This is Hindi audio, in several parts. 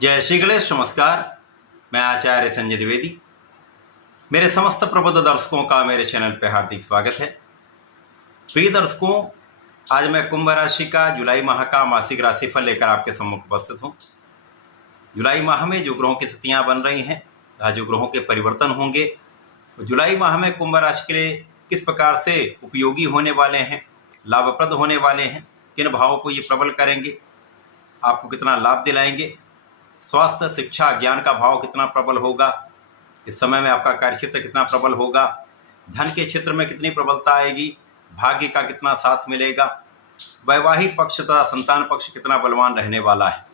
जय श्री गणेश। नमस्कार, मैं आचार्य संजय द्विवेदी। मेरे समस्त प्रबुद्ध दर्शकों का मेरे चैनल पर हार्दिक स्वागत है। प्रिय दर्शकों, आज मैं कुंभ राशि का जुलाई माह का मासिक राशिफल लेकर आपके सम्मुख उपस्थित हूँ। जुलाई माह में जो ग्रहों की स्थितियाँ बन रही हैं, जो ग्रहों के परिवर्तन होंगे, तो जुलाई माह में कुंभ राशि के लिए किस प्रकार से उपयोगी होने वाले हैं, लाभप्रद होने वाले हैं, किन भावों को ये प्रबल करेंगे, आपको कितना लाभ दिलाएंगे, स्वास्थ्य, शिक्षा, ज्ञान का भाव कितना प्रबल होगा, इस समय में आपका कार्यक्षेत्र कितना प्रबल होगा, धन के क्षेत्र में कितनी प्रबलता आएगी, भाग्य का कितना साथ मिलेगा, वैवाहिक पक्ष तथा संतान पक्ष कितना बलवान रहने वाला है,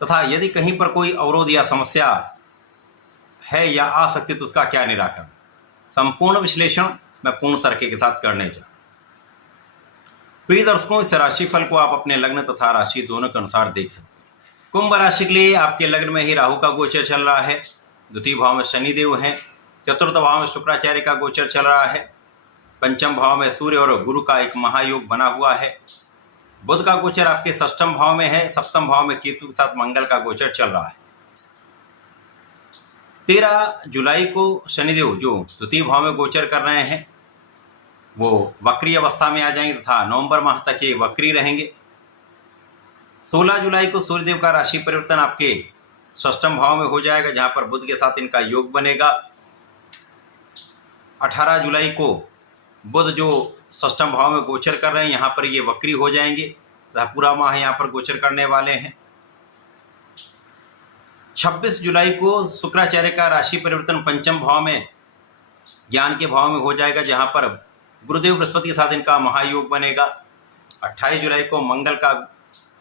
तथा यदि कहीं पर कोई अवरोध या समस्या है या आ सकती तो उसका क्या निराकरण, संपूर्ण विश्लेषण मैं पूर्ण तरीके के साथ करने जा। प्रिय दर्शकों, इस राशिफल को आप अपने लग्न तथा राशि दोनों के अनुसार देख सकते हैं। कुंभ राशि के लिए आपके लग्न में ही राहु का गोचर चल रहा है, द्वितीय भाव में शनिदेव हैं, चतुर्थ भाव में शुक्राचार्य का गोचर चल रहा है, पंचम भाव में सूर्य और गुरु का एक महायोग बना हुआ है, बुध का गोचर आपके षष्ठम भाव में है, सप्तम भाव में केतु के साथ मंगल का गोचर चल रहा है। 13 जुलाई को शनिदेव जो द्वितीय भाव में गोचर कर रहे हैं वो वक्री अवस्था में आ जाएंगे तथा नवंबर माह तक ये वक्री रहेंगे। 16 जुलाई को सूर्यदेव का राशि परिवर्तन आपके षष्ठम भाव में हो जाएगा, जहां पर बुध के साथ इनका योग बनेगा। 18 जुलाई को बुध जो षष्ठम भाव में गोचर कर रहे हैं, यहाँ पर ये वक्री हो जाएंगे तथा पूरा माह यहाँ पर गोचर करने वाले हैं। 26 जुलाई को शुक्राचार्य का राशि परिवर्तन पंचम भाव में ज्ञान के भाव में हो जाएगा, जहाँ पर गुरुदेव बृहस्पति के साथ इनका महायोग बनेगा। 28 जुलाई को मंगल का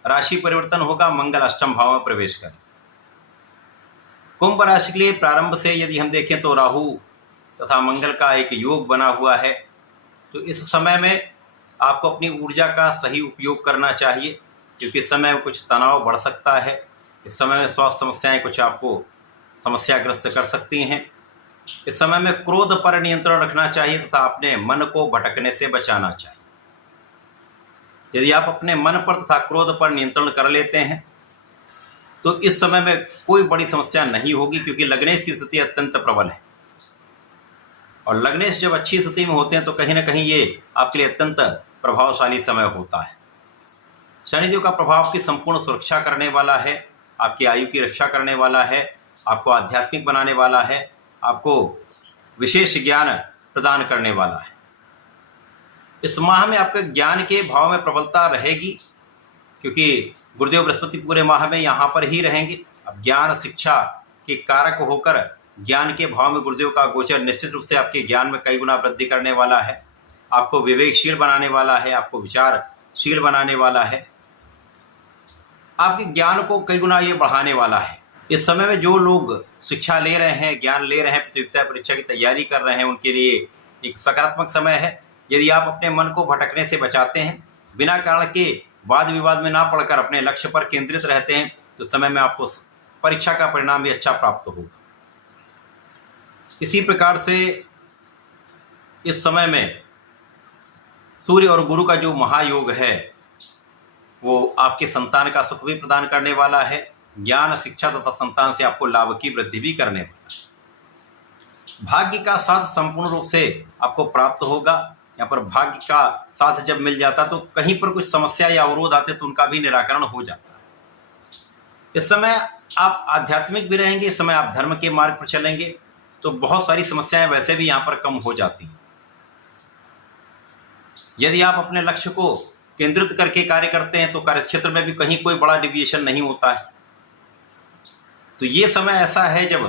राशि परिवर्तन होगा, मंगल अष्टम भाव में प्रवेश करें। कुंभ राशि के लिए प्रारंभ से यदि हम देखें तो राहु तथा मंगल का एक योग बना हुआ है, तो इस समय में आपको अपनी ऊर्जा का सही उपयोग करना चाहिए, क्योंकि इस समय में कुछ तनाव बढ़ सकता है। इस समय में स्वास्थ्य समस्याएं कुछ आपको समस्याग्रस्त कर सकती हैं। इस समय में क्रोध पर नियंत्रण रखना चाहिए तथा अपने मन को भटकने से बचाना चाहिए। यदि आप अपने मन पर तथा क्रोध पर नियंत्रण कर लेते हैं तो इस समय में कोई बड़ी समस्या नहीं होगी, क्योंकि लग्नेश की स्थिति अत्यंत प्रबल है और लग्नेश जब अच्छी स्थिति में होते हैं तो कहीं ना कहीं ये आपके लिए अत्यंत प्रभावशाली समय होता है। शनिदेव का प्रभाव आपकी संपूर्ण सुरक्षा करने वाला है, आपकी आयु की रक्षा करने वाला है, आपको आध्यात्मिक बनाने वाला है, आपको विशेष ज्ञान प्रदान करने वाला है। इस माह में आपके ज्ञान के भाव में प्रबलता रहेगी, क्योंकि गुरुदेव बृहस्पति पूरे माह में यहाँ पर ही रहेंगे। अब ज्ञान शिक्षा के कारक होकर ज्ञान के भाव में गुरुदेव का गोचर निश्चित रूप से आपके ज्ञान में कई गुना वृद्धि करने वाला है, आपको विवेकशील बनाने वाला है, आपको विचारशील बनाने वाला है, आपके ज्ञान को कई गुना ये बढ़ाने वाला है। इस समय में जो लोग शिक्षा ले रहे हैं, ज्ञान ले रहे हैं, प्रतियोगिता परीक्षा की तैयारी कर रहे हैं, उनके लिए एक सकारात्मक समय है। यदि आप अपने मन को भटकने से बचाते हैं, बिना कारण के वाद विवाद में ना पड़कर अपने लक्ष्य पर केंद्रित रहते हैं, तो समय में आपको परीक्षा का परिणाम भी अच्छा प्राप्त होगा। इसी प्रकार से इस समय में सूर्य और गुरु का जो महायोग है वो आपके संतान का सुख भी प्रदान करने वाला है, ज्ञान शिक्षा तथा संतान से आपको लाभ की वृद्धि भी करने वाला है। भाग्य का साथ संपूर्ण रूप से आपको प्राप्त होगा। यहाँ पर भाग्य का साथ जब मिल जाता तो कहीं पर कुछ समस्या या अवरोध आते तो उनका भी निराकरण हो जाता है। इस समय आप आध्यात्मिक भी रहेंगे, इस समय आप धर्म के मार्ग पर चलेंगे तो बहुत सारी समस्याएं वैसे भी यहाँ पर कम हो जाती हैं। यदि आप अपने लक्ष्य को केंद्रित करके कार्य करते हैं तो कार्यक्षेत्र में भी कहीं कोई बड़ा डिविएशन नहीं होता है। तो ये समय ऐसा है जब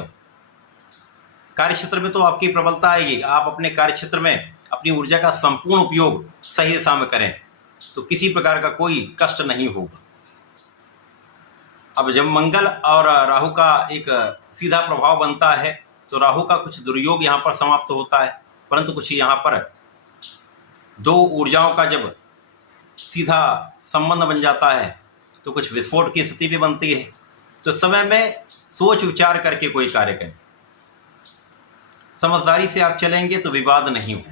कार्यक्षेत्र में तो आपकी प्रबलता आएगी, आप अपने कार्यक्षेत्र में अपनी ऊर्जा का संपूर्ण उपयोग सही दिशा में करें तो किसी प्रकार का कोई कष्ट नहीं होगा। अब जब मंगल और राहु का एक सीधा प्रभाव बनता है तो राहु का कुछ दुर्योग यहाँ पर समाप्त होता है, परंतु कुछ यहाँ पर दो ऊर्जाओं का जब सीधा संबंध बन जाता है तो कुछ विस्फोट की स्थिति भी बनती है। तो समय में सोच विचार करके कोई कार्य करें, समझदारी से आप चलेंगे तो विवाद नहीं हो।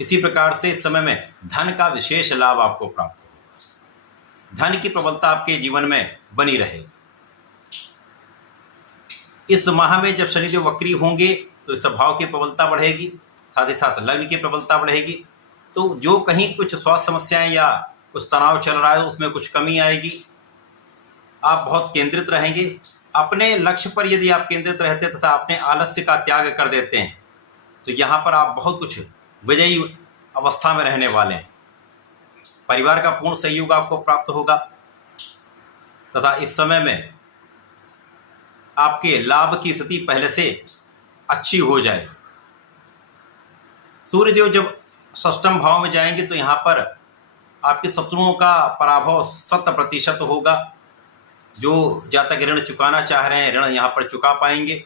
इसी प्रकार से इस समय में धन का विशेष लाभ आपको प्राप्त होगा। धन की प्रबलता आपके जीवन में बनी रहे। इस माह में जब शनिदेव वक्री होंगे तो इस भाव की प्रबलता बढ़ेगी, साथ ही साथ लग्न की प्रबलता बढ़ेगी। तो जो कहीं कुछ स्वास्थ्य समस्याएं या कुछ तनाव चल रहा है उसमें कुछ कमी आएगी। आप बहुत केंद्रित रहेंगे अपने लक्ष्य पर। यदि आप केंद्रित रहते तथा अपने आलस्य का त्याग कर देते हैं तो यहाँ पर आप बहुत कुछ विजयी अवस्था में रहने वाले हैं। परिवार का पूर्ण सहयोग आपको प्राप्त होगा तथा इस समय में आपके लाभ की स्थिति पहले से अच्छी हो जाए। सूर्यदेव जब षष्ठम भाव में जाएंगे तो यहाँ पर आपके शत्रुओं का पराभव 100% होगा। जो जातक ऋण चुकाना चाह रहे हैं ऋण यहाँ पर चुका पाएंगे।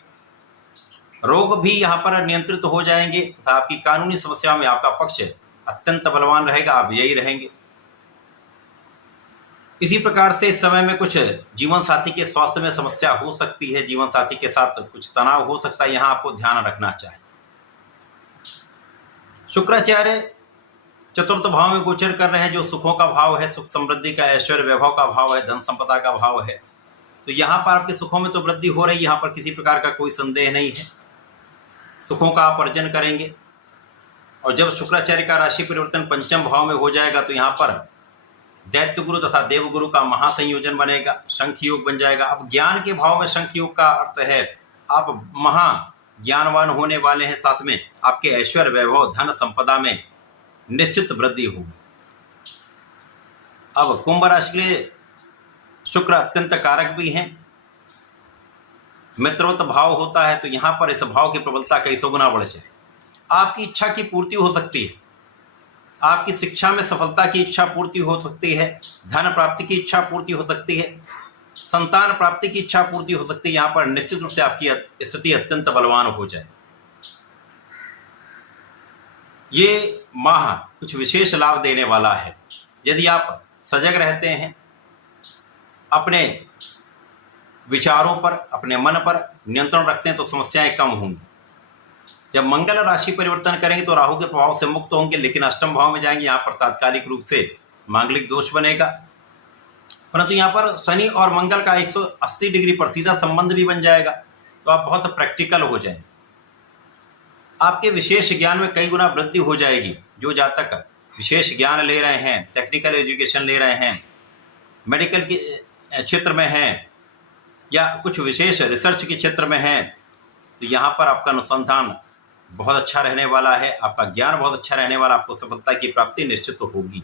रोग भी यहाँ पर नियंत्रित हो जाएंगे तथा आपकी कानूनी समस्याओं में आपका पक्ष अत्यंत बलवान रहेगा, आप यही रहेंगे। इसी प्रकार से इस समय में कुछ जीवन साथी के स्वास्थ्य में समस्या हो सकती है, जीवन साथी के साथ कुछ तनाव हो सकता है, यहाँ आपको ध्यान रखना चाहिए। शुक्राचार्य चतुर्थ भाव में गोचर कर रहे हैं, जो सुखों का भाव है, सुख समृद्धि का, ऐश्वर्य वैभव का भाव है, धन संपदा का भाव है। तो यहाँ पर आपके सुखों में तो वृद्धि हो रही है, यहाँ पर किसी प्रकार का कोई संदेह नहीं है। सुखों का आप अर्जन करेंगे। और जब शुक्राचार्य का राशि परिवर्तन पंचम भाव में हो जाएगा तो यहाँ पर दैत्य गुरु तथा देव गुरु का महासंयोजन बनेगा, शंख योग बन जाएगा। अब ज्ञान के भाव में शंख योग का अर्थ है आप महा ज्ञानवान होने वाले हैं, साथ में आपके ऐश्वर्य वैभव धन संपदा में निश्चित वृद्धि होगी। अब कुंभ राशि के लिए शुक्र अत्यंत कारक भी हैं, मित्रोत भाव होता है, तो यहां पर इस भाव की प्रबलता कई सौ गुना बढ़ जाए। आपकी इच्छा की पूर्ति हो सकती है, आपकी शिक्षा में सफलता की इच्छा पूर्ति हो सकती है, धन प्राप्ति की इच्छा पूर्ति हो सकती है, संतान प्राप्ति की इच्छा पूर्ति हो सकती है। यहां पर निश्चित रूप से आपकी स्थिति अत्यंत बलवान हो जाए। ये माह कुछ विशेष लाभ देने वाला है। यदि आप सजग रहते हैं, अपने विचारों पर, अपने मन पर नियंत्रण रखते हैं तो समस्याएं कम होंगी। जब मंगल राशि परिवर्तन करेंगे तो राहु के प्रभाव से मुक्त होंगे, लेकिन अष्टम भाव में जाएंगे, यहाँ पर तात्कालिक रूप से मांगलिक दोष बनेगा। परंतु यहाँ पर शनि और मंगल का 180 डिग्री पर सीधा संबंध भी बन जाएगा, तो आप बहुत प्रैक्टिकल हो जाएंगे। आपके विशेष ज्ञान में कई गुना वृद्धि हो जाएगी। जो जातक विशेष ज्ञान ले रहे हैं, टेक्निकल एजुकेशन ले रहे हैं, मेडिकल के क्षेत्र में हैं या कुछ विशेष रिसर्च के क्षेत्र में हैं, तो यहाँ पर आपका अनुसंधान बहुत अच्छा रहने वाला है, आपका ज्ञान बहुत अच्छा रहने वाला, आपको सफलता की प्राप्ति निश्चित होगी।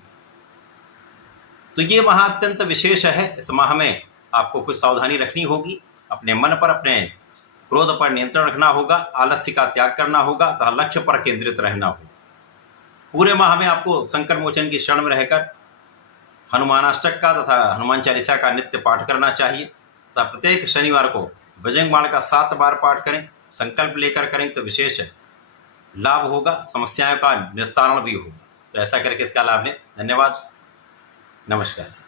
तो ये माह अत्यंत विशेष है। इस माह में आपको कुछ सावधानी रखनी होगी, अपने मन पर, अपने क्रोध पर नियंत्रण रखना होगा, आलस्य का त्याग करना होगा तथा लक्ष्य पर केंद्रित रहना होगा। पूरे माह में आपको संकट मोचन की शरण में रहकर हनुमानाष्टक का तथा हनुमान चालीसा का नित्य पाठ करना चाहिए तथा प्रत्येक शनिवार को बजरंग बाण का 7 बार पाठ करें। संकल्प लेकर करें तो विशेष लाभ होगा, समस्याओं का निस्तारण भी होगा। तो ऐसा करके इसका लाभ लें। धन्यवाद, नमस्कार।